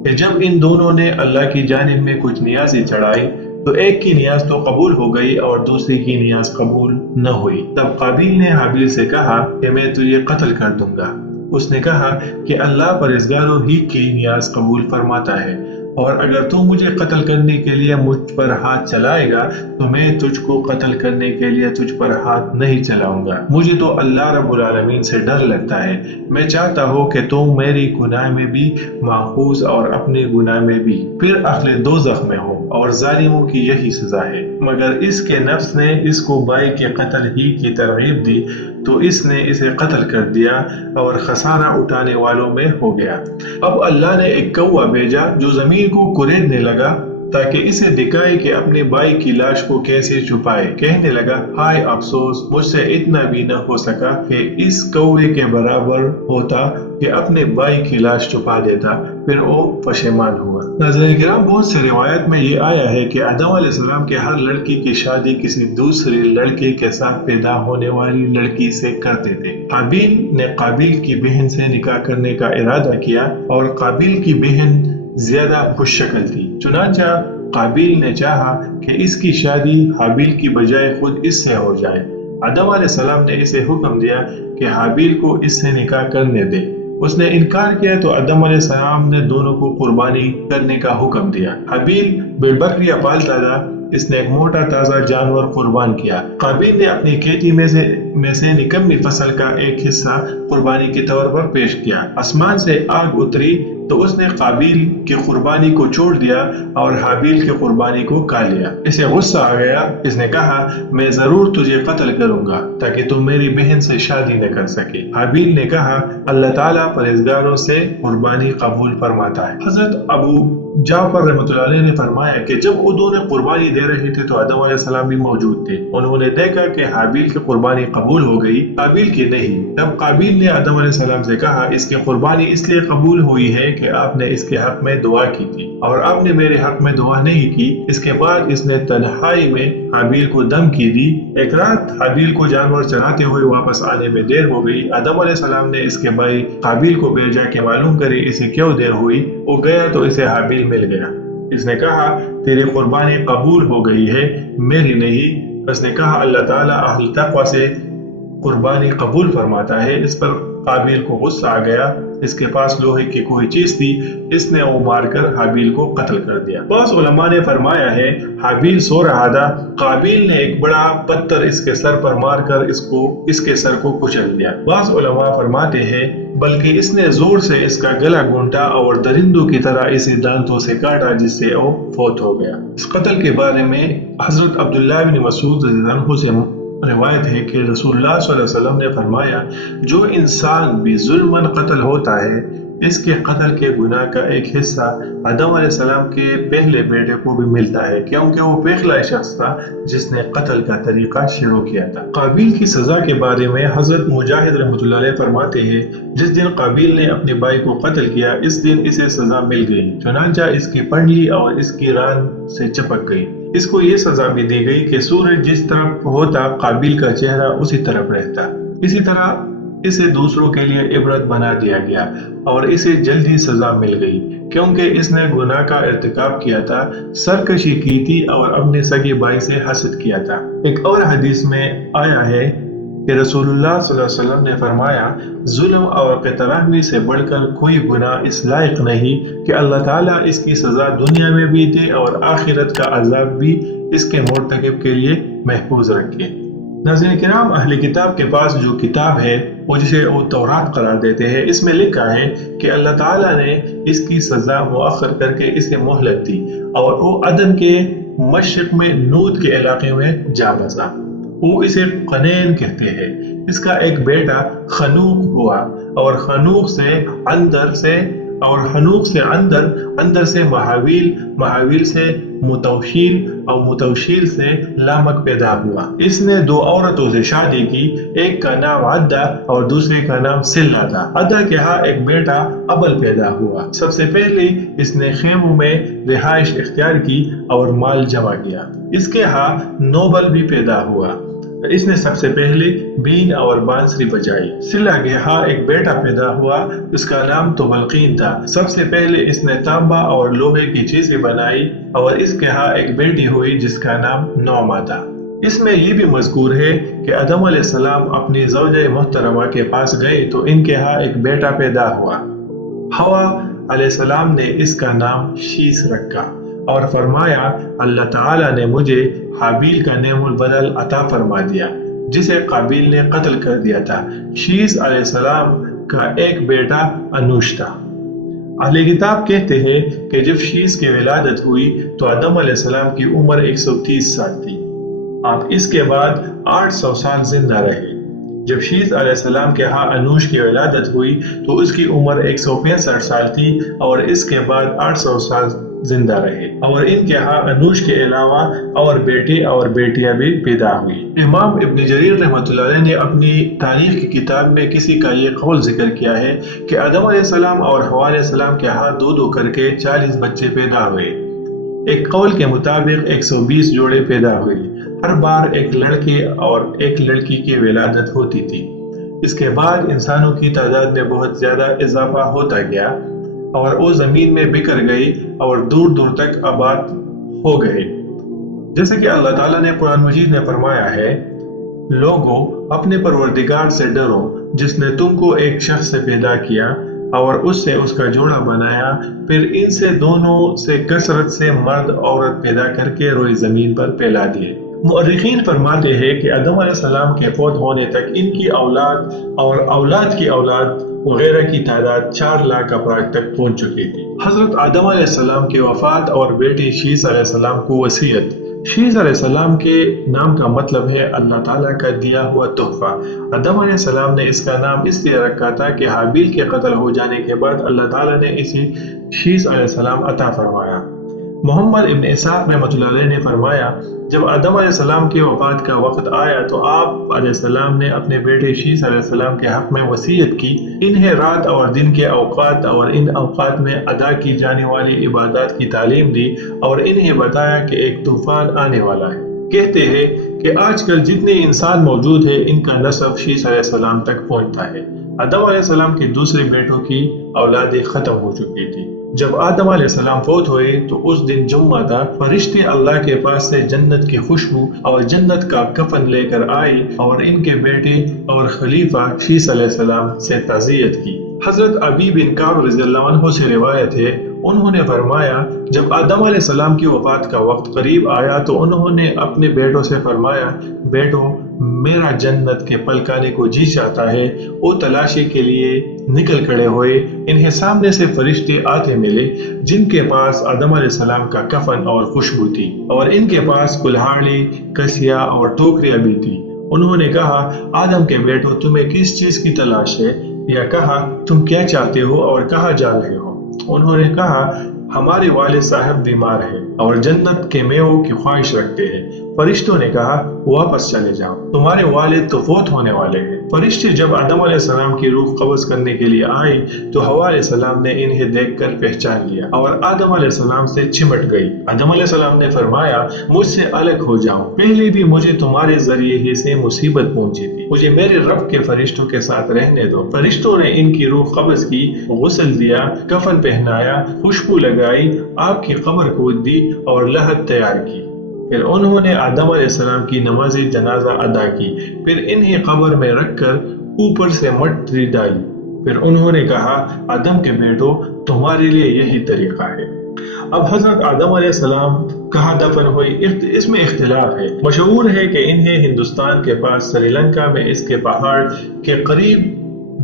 کہ جب ان دونوں نے اللہ کی جانب میں کچھ نیازیں چڑھائی تو ایک کی نیاز تو قبول ہو گئی اور دوسری کی نیاز قبول نہ ہوئی۔ تب قابیل نے حابیل سے کہا کہ میں تجھے قتل کر دوں گا۔ اس نے کہا کہ اللہ پرہیزگاروں ہی کی نیاز قبول فرماتا ہے، اور اگر تو مجھے قتل کرنے کے لیے مجھ پر ہاتھ چلائے گا تو میں تجھ کو قتل کرنے کے لیے تجھ پر ہاتھ نہیں چلاؤں گا۔ مجھے تو اللہ رب العالمین سے ڈر لگتا ہے۔ میں چاہتا ہوں کہ تو میری گناہ میں بھی ماخوذ اور اپنے گناہ میں بھی پھر اہل دوزخ میں ہو، اور ظالموں کی یہی سزا ہے۔ مگر اس کے نفس نے اس کو بھائی کے قتل ہی کی ترغیب دی تو اس نے اسے قتل کر دیا اور خسارہ اٹھانے والوں میں ہو گیا۔ اب اللہ نے ایک کوا بھیجا جو زمین کو کریدنے لگا تاکہ اسے دکھائے کہ اپنے بھائی کی لاش کو کیسے چھپائے۔ کہنے لگا، ہائے افسوس، مجھ سے اتنا بھی نہ ہو سکا کہ اس کوے کے برابر ہوتا کہ اپنے بھائی کی لاش چھپا دیتا، پھر وہ پشیمان ہوا۔ ناظرین کرام، بہت سے روایت میں یہ آیا ہے کہ آدم علیہ السلام کے ہر لڑکی کی شادی کسی دوسرے لڑکے کے ساتھ پیدا ہونے والی لڑکی سے کرتے تھے۔ حابیل نے قابیل کی بہن سے نکاح کرنے کا ارادہ کیا اور قابیل کی بہن زیادہ خوش شکل تھی، چنانچہ قابیل نے چاہا کہ اس کی شادی حابیل کی بجائے خود اس سے ہو جائے۔ آدم علیہ السلام نے اسے حکم دیا کہ حابیل کو اس سے نکاح کرنے دے۔ اس نے انکار کیا تو آدم علیہ السلام نے دونوں کو قربانی کرنے کا حکم دیا۔ حابیل بھیڑ بکریاں پالتا تھا، اس نے ایک موٹا تازہ جانور قربان کیا۔ قابیل نے اپنی کھیتی میں سے نکمی فصل کا ایک حصہ قربانی کے طور پر پیش کیا۔ آسمان سے آگ اتری تو اس نے قابیل کی قربانی کو چھوڑ دیا اور حابیل کی قربانی کو کھا لیا۔ اسے غصہ آ گیا، اس نے کہا، میں ضرور تجھے قتل کروں گا تاکہ تم میری بہن سے شادی نہ کر سکے۔ حابیل نے کہا، اللہ تعالیٰ پرہیزگاروں سے قربانی قبول فرماتا ہے۔ حضرت ابو جعفر رحمۃ اللہ علیہ نے فرمایا کہ جب وہ دونوں قربانی دے رہے تھے تو آدم علیہ السلام بھی موجود تھے۔ انہوں نے دیکھا کہ حابیل کی قربانی قبول ہو گئی، قابیل کی نہیں۔ تب قابیل نے آدم علیہ السلام سے کہا، اس کی قربانی اس لیے قبول ہوئی ہے کہ آپ نے اس کے حق میں دعا کی تھی اور آپ نے میرے حق میں دعا نہیں کی۔ اس کے بعد اس نے تنہائی میں حابیل کو دم کی دی۔ ایک رات حابیل کو جانور چراتے ہوئے واپس آنے میں دیر ہو گئی۔ آدم علیہ السلام نے اس کے بھائی قابیل کو بھیجا کہ معلوم کرے اسے کیوں دیر ہوئی۔ وہ گیا تو اسے حابیل مل گیا۔ اس نے کہا، تیری قربانی قبول ہو گئی ہے، میری نہیں۔ اس نے کہا، اللہ تعالیٰ اہل تقوی سے قربانی قبول فرماتا ہے۔ اس پر قابیل کو غصہ آ گیا، اس کے پاس لوہے کی کوئی چیز تھی، اس نے وہ مار کر حابیل کو قتل کر دیا۔ بعض علماء نے فرمایا ہے، حابیل سو رہا تھا، قابیل نے ایک بڑا پتھر اس کے سر پر مار کر اس کے سر کو کچل دیا۔ بعض علماء فرماتے ہیں بلکہ اس نے زور سے اس کا گلا گھونٹا اور درندوں کی طرح اسے دانتوں سے کاٹا جس سے وہ فوت ہو گیا۔ اس قتل کے بارے میں حضرت عبداللہ بن مسعود رضی اللہ عنہ سے روایت ہے کہ رسول اللہ صلی اللہ علیہ وسلم نے فرمایا، جو انسان بھی ظلماً قتل ہوتا ہے، اس کے قتل کے گناہ کا ایک حصہ آدم علیہ السلام کے پہلے بیٹے کو بھی ملتا ہے، کیونکہ وہ پہلا شخص تھا جس نے قتل کا طریقہ شروع کیا تھا۔ قابیل کی سزا کے بارے میں حضرت مجاہد رحمۃ اللہ علیہ فرماتے ہیں، جس دن قابیل نے اپنے بھائی کو قتل کیا، اس دن اسے سزا مل گئی، چنانچہ اس کی پنڈلی اور اس کی ران سے چپک گئی۔ اس کو یہ سزا بھی دی گئی کہ سورج جس طرف ہوتا قابیل کا چہرہ اسی طرف رہتا۔ اسی طرح اسے دوسروں کے لیے عبرت بنا دیا گیا اور اسے جلدی سزا مل گئی، کیونکہ اس نے گناہ کا ارتکاب کیا تھا، سرکشی کی تھی اور اپنے سگے بھائی سے حسد کیا تھا۔ ایک اور حدیث میں آیا ہے کہ رسول اللہ صلی اللہ علیہ وسلم نے فرمایا، ظلم اور قطع رحمی سے بڑھ کر کوئی گناہ اس لائق نہیں کہ اللہ تعالیٰ اس کی سزا دنیا میں بھی دے اور آخرت کا عذاب بھی اس کے مرتکب کے لیے محفوظ رکھے۔ ناظرین کرام، اہل کتاب کے پاس جو کتاب ہے وہ جسے وہ تورات قرار دیتے ہیں، اس میں لکھا ہے کہ اللہ تعالیٰ نے اس کی سزا مؤخر کر کے اسے مہلت دی اور وہ عدن کے مشرق میں نود کے علاقے میں جا بسا۔ وہ اسے قنین کہتے ہیں۔ اس کا ایک بیٹا خنوق ہوا اور خنوق سے اندر سے محاویل سے متوشیل اور متوشیل سے لامک پیدا ہوا۔ اس نے دو عورتوں سے شادی کی، ایک کا نام عدہ اور دوسرے کا نام سلہ تھا۔ عدہ کے ہاں ایک بیٹا ابل پیدا ہوا۔ سب سے پہلے اس نے خیموں میں رہائش اختیار کی اور مال جمع کیا۔ اس کے ہاں نوبل بھی پیدا ہوا۔ اس نے سب سے پہلے بین اور بانسری بجائی۔ سلہ کے ہاں ایک بیٹا پیدا ہوا، اس کا نام تبلقین تھا۔ سب سے پہلے اس نے تانبا اور لوہے کی چیزیں بنائی اور اس کے ہاں ایک بیٹی ہوئی جس کا نام نعمہ تھا۔ اس میں یہ بھی مذکور ہے کہ آدم علیہ السلام اپنی زوجہ محترمہ کے پاس گئے تو ان کے ہاں ایک بیٹا پیدا ہوا۔ حوا علیہ السلام نے اس کا نام شیس رکھا اور فرمایا، اللہ تعالیٰ نے مجھے حابیل کا نعم البدل عطا فرما دیا جسے قابیل نے قتل کر دیا تھا۔ شیس علیہ السلام کا ایک بیٹا انوش تھا۔ اہل کتاب کہتے ہیں کہ جب شیس کی ولادت ہوئی تو آدم علیہ السلام کی عمر 130 سال تھی۔ آپ اس کے بعد 800 سال زندہ رہے۔ جب شیس علیہ السلام کے ہاں انوش کی ولادت ہوئی تو اس کی عمر 165 سال تھی اور اس کے بعد 800 سال زندہ رہے اور ان کے ہاں انوش کے علاوہ اور بیٹے اور بیٹیاں بھی پیدا ہوئی۔ امام ابن جریر رحمۃ اللہ علیہ نے اپنی تاریخ کی کتاب میں کسی کا یہ قول ذکر کیا ہے کہ آدم علیہ السلام اور حوا علیہ السلام کے ہاں دو کر کے 40 بچے پیدا ہوئے۔ ایک قول کے مطابق 120 جوڑے پیدا ہوئے۔ ہر بار ایک لڑکے اور ایک لڑکی کی ولادت ہوتی تھی۔ اس کے بعد انسانوں کی تعداد میں بہت زیادہ اضافہ ہوتا گیا اور وہ زمین میں بکھر گئی اور دور دور تک آباد ہو گئے۔ جیسے کہ اللہ تعالیٰ نے قرآن مجید میں فرمایا ہے، لوگوں اپنے پروردگار سے ڈرو جس نے تم کو ایک شخص سے پیدا کیا اور اس سے اس کا جوڑا بنایا، پھر ان سے دونوں سے کثرت سے مرد عورت پیدا کر کے روئے زمین پر پھیلا دیے۔ مؤرخین فرماتے ہیں کہ آدم علیہ السلام کے فوت ہونے تک ان کی اولاد اور اولاد کی اولاد وغیرہ کی تعداد 4 لاکھ افراد تک پہنچ چکی تھی۔ حضرت آدم علیہ السلام کی وفات اور بیٹے شیث علیہ السلام کو وصیت۔ شیث علیہ السلام کے نام کا مطلب ہے اللہ تعالیٰ کا دیا ہوا تحفہ۔ آدم علیہ السلام نے اس کا نام اس لیے رکھا تھا کہ حابیل کے قتل ہو جانے کے بعد اللہ تعالیٰ نے اسے شیث علیہ السلام عطا فرمایا۔ محمد ابن اسحاق رحمۃ اللہ علیہ نے فرمایا، جب آدم علیہ السلام کی وفات کا وقت آیا تو آپ علیہ السلام نے اپنے بیٹے شیث علیہ السلام کے حق میں وصیت کی، انہیں رات اور دن کے اوقات اور ان اوقات میں ادا کی جانے والی عبادات کی تعلیم دی اور انہیں بتایا کہ ایک طوفان آنے والا ہے۔ کہتے ہیں کہ آج کل جتنے انسان موجود ہیں ان کا نسب شیث علیہ السلام تک پہنچتا ہے۔ آدم علیہ السلام کے دوسرے بیٹوں کی اولادیں ختم ہو چکی تھی۔ جب آدم علیہ السلام فوت ہوئے تو اس دن جمعہ تھا، فرشتے اللہ کے پاس سے جنت کی خوشبو اور جنت کا کفن لے کر آئی اور ان کے بیٹے اور خلیفہ شیث علیہ السلام سے تعزیت کی۔ حضرت ابی بن کعب رضی اللہ عنہ سے روایت ہے، انہوں نے فرمایا جب آدم علیہ السلام کی وفات کا وقت قریب آیا تو انہوں نے اپنے بیٹوں سے فرمایا، بیٹو میرا جنت کے پلکانے کو جی چاہتا ہے۔ وہ تلاشی کے لیے نکل کھڑے ہوئے، انہیں سامنے سے فرشتے آتے ملے جن کے پاس آدم علیہ السلام کا کفن اور خوشبو تھی اور ان کے پاس کلہاڑی، کسیا اور ٹوکریاں بھی تھی۔ انہوں نے کہا، آدم کے بیٹو تمہیں کس چیز کی تلاش ہے؟ یا کہا تم کیا چاہتے ہو اور کہاں جا رہے ہو؟ انہوں نے کہا، ہمارے والد صاحب بیمار ہیں اور جنت کے میووں کی خواہش رکھتے ہیں۔ فرشتوں نے کہا، واپس چلے جاؤ، تمہارے والد تو فوت ہونے والے ہیں۔ فرشتے جب آدم علیہ السلام کی روح قبض کرنے کے لیے آئے تو حوا علیہ السلام نے انہیں دیکھ کر پہچان لیا اور آدم علیہ السلام سے چمٹ گئی۔ آدم علیہ السلام نے فرمایا، مجھ سے الگ ہو جاؤ، پہلے بھی مجھے تمہارے ذریعے ہی سے مصیبت پہنچی تھی، مجھے میرے رب کے فرشتوں کے ساتھ رہنے دو۔ فرشتوں نے ان کی روح قبض کی، غسل دیا، کفن پہنایا، خوشبو لگائی، آپ کی قبر کھود دی اور لحد تیار کی۔ پھر انہوں نے آدم علیہ السلام کی نماز جنازہ ادا کی، پھر انہیں قبر میں رکھ کر اوپر سے مٹی ڈالی۔ پھر انہوں نے کہا، آدم کے بیٹو تمہارے لیے یہی طریقہ ہے۔ اب حضرت آدم علیہ السلام کہاں دفن ہوئی اس میں اختلاف ہے۔ مشہور ہے کہ انہیں ہندوستان کے پاس سری لنکا میں اس کے پہاڑ کے قریب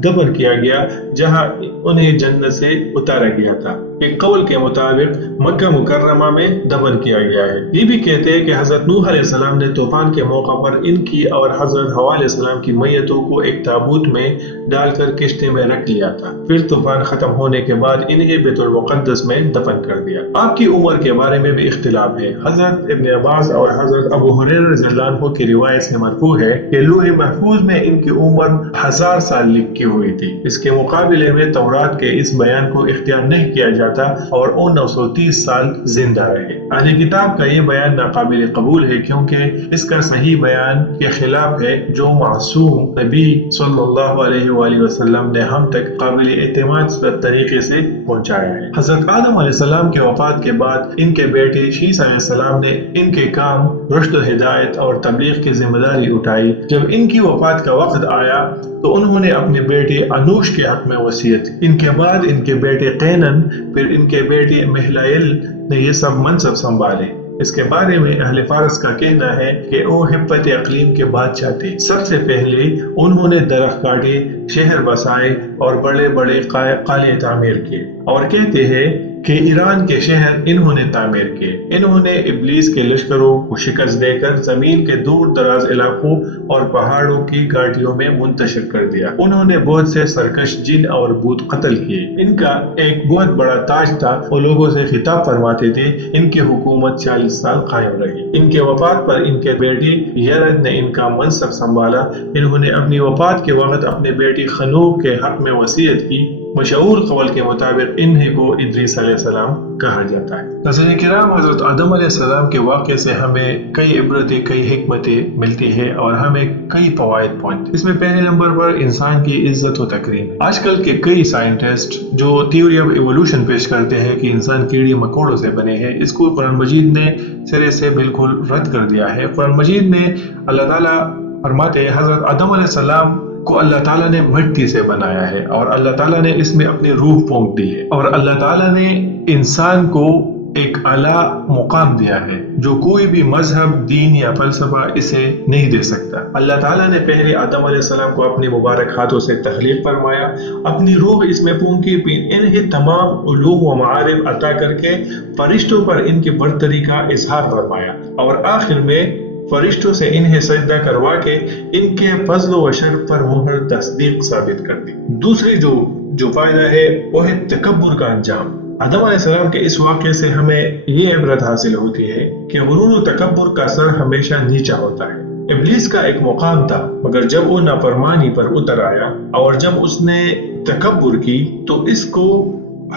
دفن کیا گیا جہاں انہیں جنت سے اتارا گیا تھا۔ ایک قول کے مطابق مکہ مکرمہ میں دفن کیا گیا ہے۔ یہ بھی کہتے ہیں کہ حضرت نوح علیہ السلام نے طوفان کے موقع پر ان کی اور حضرت حوا علیہ السلام کی میتوں کو ایک تابوت میں ڈال کر کشتی میں رکھ لیا تھا، پھر طوفان ختم ہونے کے بعد انہیں بیت المقدس میں دفن کر دیا۔ آپ کی عمر کے بارے میں بھی اختلاف ہے۔ حضرت ابن عباس اور حضرت ابو ہریرہ رضی اللہ عنہ کی روایت سے مرفوع ہے کہ لوح محفوظ میں ان کی عمر 1000 سال لکھی ہوئی تھی۔ اس کے مقابلے میں تورات کے اس بیان کو اختیار نہیں کیا جاتا اور وہ 930 سال زندہ رہے۔ اہل کتاب کا یہ بیان ناقابل قبول ہے کیونکہ اس کا صحیح بیان کے خلاف ہے جو معصوم نبی صلی اللہ علیہ وآلہ وسلم نے ہم تک قابل اعتماد طریقے سے پہنچایا ہے۔ حضرت آدم علیہ السلام کے وفات کے بعد ان کے بیٹے شیث علیہ السلام نے ان کے کام رشد و ہدایت اور تبلیغ کی ذمہ داری اٹھائی۔ جب ان کی وفات کا وقت آیا تو انہوں نے اپنے بیٹے انوش کے حق میں وصیت کی۔ ان کے بعد ان کے بیٹے قینن، پھر ان کے بیٹے مہلائل نے یہ سب منصب سنبھالے۔ اس کے بارے میں اہل فارس کا کہنا ہے کہ وہ ہپت اقلیم کے بادشاہ تھے۔ سب سے پہلے انہوں نے درخت کاٹے، شہر بسائے اور بڑے بڑے قلعے تعمیر کیے، اور کہتے ہیں کہ ایران کے شہر انہوں نے تعمیر کیے۔ انہوں نے ابلیس کے لشکروں کو شکست دے کر زمین کے دور دراز علاقوں اور پہاڑوں کی گھاٹیوں میں منتشر کر دیا۔ انہوں نے بہت سے سرکش جن اور بھوت قتل کیے۔ ان کا ایک بہت بڑا تاج تھا، وہ لوگوں سے خطاب فرماتے تھے۔ ان کی حکومت 40 سال قائم رہی۔ ان کے وفات پر ان کے بیٹی یرد نے ان کا منصب سنبھالا۔ انہوں نے اپنی وفات کے وقت اپنے بیٹی خنوخ کے حق میں وصیت کی۔ مشہور قول کے مطابق انہیں کو ادریس علیہ السلام کہا جاتا ہے۔ ناظرین کرام، حضرت آدم علیہ السلام کے واقعے سے ہمیں کئی عبرتیں، کئی حکمتیں ملتی ہیں اور ہمیں کئی فوائد پہنچتے ہیں۔ اس میں پہلے نمبر پر انسان کی عزت و تکریم۔ آج کل کے کئی سائنٹسٹ جو تھیوری آف ایوولوشن پیش کرتے ہیں کہ انسان کیڑے مکوڑوں سے بنے ہیں، اس کو قرآن مجید نے سرے سے بالکل رد کر دیا ہے۔ قرآن مجید میں اللہ تعالیٰ فرماتے ہیں حضرت آدم علیہ السلام کو اللہ تعالیٰ نے مٹی سے بنایا ہے اور اللہ تعالیٰ نے اس میں اپنی روح پھونک دی ہے، اور اللہ تعالیٰ نے انسان کو ایک اعلیٰ مقام دیا ہے جو کوئی بھی مذہب، دین یا فلسفہ اسے نہیں دے سکتا۔ اللہ تعالیٰ نے پہلے آدم علیہ السلام کو اپنے مبارک ہاتھوں سے تخلیق فرمایا، اپنی روح اس میں پھونکی، پھر انہیں تمام علوم و معارف عطا کر کے فرشتوں پر ان کی برتری کا اظہار فرمایا، اور آخر میں فرشتوں سے انہیں سجدہ کروا کے ان کے فضل و شرف پر مہر تصدیق ثابت کر دی۔ دوسری جو فائدہ ہے وہ ہے تکبر کا انجام۔ آدم علیہ السلام کے اس واقعے سے ہمیں یہ عبرت حاصل ہوتی ہے کہ غرور و تکبر کا سر ہمیشہ نیچا ہوتا ہے۔ ابلیس کا ایک مقام تھا، مگر جب وہ نافرمانی پر اتر آیا اور جب اس نے تکبر کی تو اس کو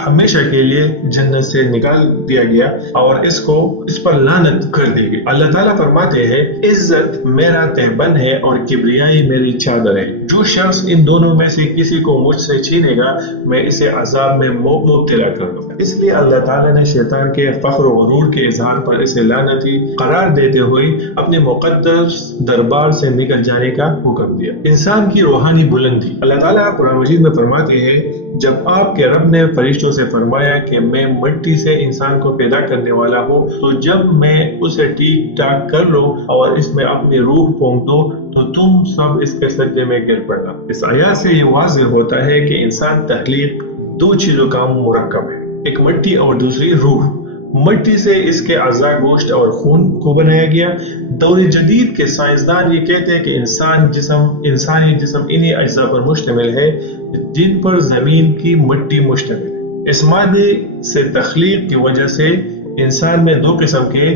ہمیشہ کے لیے جنت سے نکال دیا گیا اور اس پر لعنت کر دی گئی۔ اللہ تعالیٰ فرماتے ہیں عزت میرا تہبند ہے اور کبریائی میری چادر ہے۔ جو شخص ان دونوں میں سے کسی کو مجھ سے چھینے گا میں اسے عذاب میں مبتلا کر دوں گا۔ اس لیے اللہ تعالیٰ نے شیطان کے فخر و غرور کے اظہار پر اسے لعنتی قرار دیتے ہوئے اپنے مقدس دربار سے نکل جانے کا حکم دیا۔ انسان کی روحانی بلندی۔ اللہ تعالیٰ قرآن مجید میں فرماتے ہیں جب آپ کے رب نے فرشتوں سے فرمایا کہ میں مٹی سے انسان کو پیدا کرنے والا ہوں، تو جب میں اسے ٹھیک ٹھاک کر لوں اور اس میں اپنی روح پھونک دو تو تم سب اس کے سجدے میں گر پڑنا۔ اس آیات سے یہ واضح ہوتا ہے کہ انسان تخلیق دو چیزوں کا مرکب ہے، ایک مٹی اور دوسری روح۔ مٹی سے اس کے اعضاء، گوشت اور خون کو بنایا گیا۔ دور جدید کے سائنسدان یہ کہتے ہیں کہ انسانی جسم انہی اجزاء پر مشتمل ہے جن پر زمین کی مٹی مشتمل ہے۔ اس مادے سے تخلیق کی وجہ سے انسان میں دو قسم کے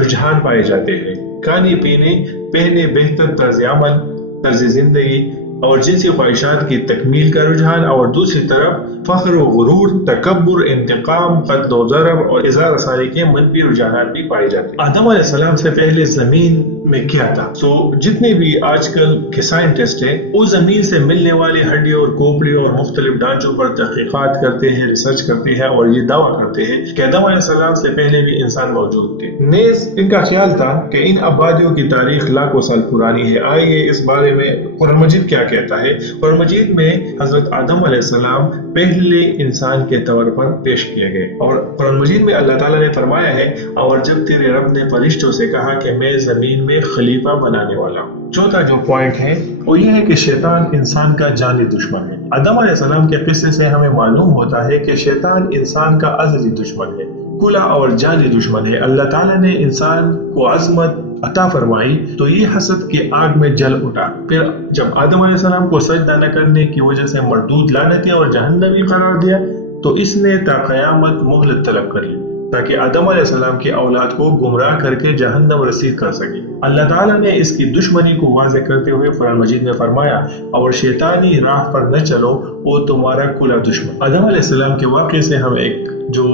رجحان پائے جاتے ہیں، کھانے پینے، پہنے بہتر طرز عمل، طرز زندگی اور جنسی خواہشات کی تکمیل کا رجحان، اور دوسری طرف فخر و غرور، تکبر، انتقام، قتل و ضرب اور اظہار ثانی کے منفی رجحانات بھی پائے جاتے ہیں۔ آدم علیہ السلام سے پہلے زمین میں کیا تھا؟ جتنے بھی آج کل کے سائنٹسٹ ہیں وہ زمین سے ملنے والی ہڈیوں اور کھوپڑیوں اور مختلف ڈھانچوں پر تحقیقات کرتے ہیں، ریسرچ کرتے ہیں اور یہ دعویٰ کرتے ہیں کہ آدم علیہ السلام سے پہلے بھی انسان موجود تھے۔ نیز ان کا خیال تھا کہ ان آبادیوں کی تاریخ لاکھوں سال پرانی ہے۔ آئیے اس بارے میں قرآن مجید کیا کہتا ہے۔ قرآن مجید میں حضرت آدم علیہ السلام پہلے انسان کے طور پر پیش کیے گئے، اور قرآن مجید میں اللہ تعالیٰ نے فرمایا ہے اور جب تیرے رب نے فرشتوں سے کہا کہ میں زمین میں خلیفہ بنانے والا ہوں۔ چوتھا جو پوائنٹ ہے وہ یہ ہے کہ شیطان انسان کا جانی دشمن ہے۔ آدم علیہ السلام کے قصے سے ہمیں معلوم ہوتا ہے کہ شیطان انسان کا ازلی دشمن ہے، کھلا اور جانی دشمن ہے۔ اللہ تعالیٰ نے انسان کو عظمت عطا فرمائی تو یہ حسد کی آگ میں جل اٹھا، پھر جب آدم علیہ السلام کو سجدہ نہ کرنے کی وجہ سے مردود لعنتی اور جہنمی قرار دیا تو اس نے تا قیامت مہلت طلب کر لی تاکہ آدم علیہ السلام کی اولاد کو گمراہ کر کے جہنم رسید کر سکے۔ اللہ تعالیٰ نے اس کی دشمنی کو واضح کرتے ہوئے قرآن مجید میں فرمایا اور شیطانی راہ پر نہ چلو، وہ تمہارا کھلا دشمن۔ آدم علیہ السلام کے واقعے سے ہمیں ایک جو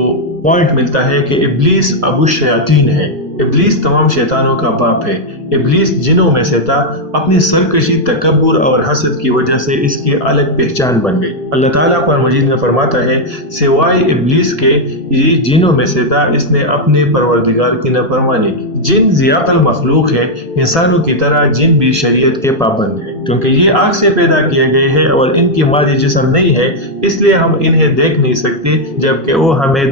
پوائنٹ ملتا ہے کہ ابلیس ابو الشیاطین ہے۔ ابلیس تمام شیطانوں کا باپ ہے۔ ابلیس جنوں میں سے تھا، اپنی سرکشی، تکبر اور حسد کی وجہ سے اس کی الگ پہچان بن گئی۔ اللہ تعالیٰ قرآن مجید میں فرماتا ہے سوائے ابلیس کے یہ جنوں میں سے تھا، اس نے اپنے پروردگار کی نافرمانی کی۔ جن ذیعقل مخلوق ہے، انسانوں کی طرح جن بھی شریعت کے پابند ہیں، کیونکہ یہ آگ سے پیدا کیے گئے ہیں اور ان کی مادی جسم نہیں ہے، اس لیے ہم انہیں دیکھ نہیں سکتے جبکہ وہ ہمیں